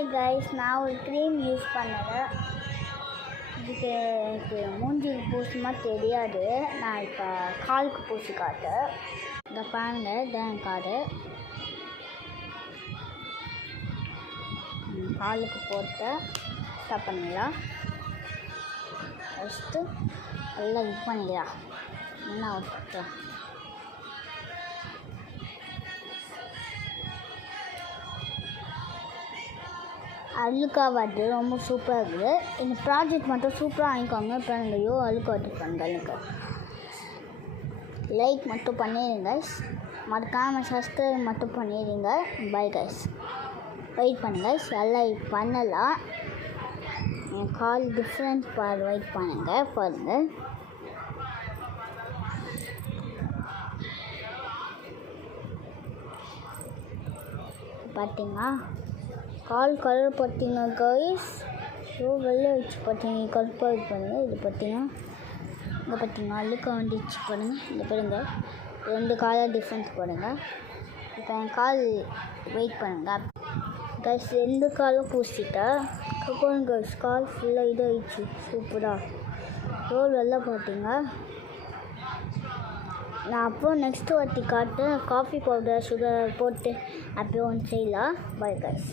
Hi guys, நான் ஒரு cream use பண்ணேன். இதுக்கு எனக்கு மூஞ்சிக்கு பூசுமா தெரியாது. நான் இப்போ காலுக்கு பூசி காட்டேன். இந்த பாருங்க, இதான் காடு. காலுக்கு போட்டு ஸ்டாப் பண்ணிடலாம். ஃபஸ்ட்டு நல்லா இது பண்ணிடலாம். என்ன விட்டு அழுக்காவது ரொம்ப சூப்பராக இருக்குது. இந்த ப்ராஜெக்ட் மட்டும் சூப்பராக வாங்கிக்கோங்க. இப்போ எங்கேயோ அழுக்காவது பண்ணுறதுக்கு லைக் மட்டும் பண்ணிடுங்க. மறக்காமல் சப்ஸ்கிரைப் மட்டும் பண்ணிடுங்க. பை கைஸ், வெயிட் பண்ணுங்க. எல்லாம் பண்ணலாம். என் கால் டிஃப்ரெண்ட் வெயிட் பண்ணுங்க. பாருங்கள், பார்த்தீங்களா கால் கலர் பார்த்தீங்கன்னா கைஸ், வெள்ளை வச்சு பார்த்தீங்க கருப்பாக இது பண்ணுங்கள். இது பார்த்தீங்கன்னா இங்கே பார்த்தீங்கன்னா அழுக்க வந்துச்சு பாருங்கள். இந்த பாருங்க, 2 காலர் டிஃப்ரென்ஸ் பாருங்கள். இப்போ என் கால் வெயிட் பண்ணுங்கள் கைஸ். 2 காலும் பூசிட்டா கைஸ், கால் ஃபுல்லாக இதாகிடுச்சு. சூப்பராக ரோல் வெள்ளை பார்த்தீங்க. நான் அப்புறம் நெக்ஸ்ட்டு வாட்டி காட்டு காஃபி பவுடர் சுகர் போட்டு அப்படியே ஒன்று செய்யலாம். Bye guys.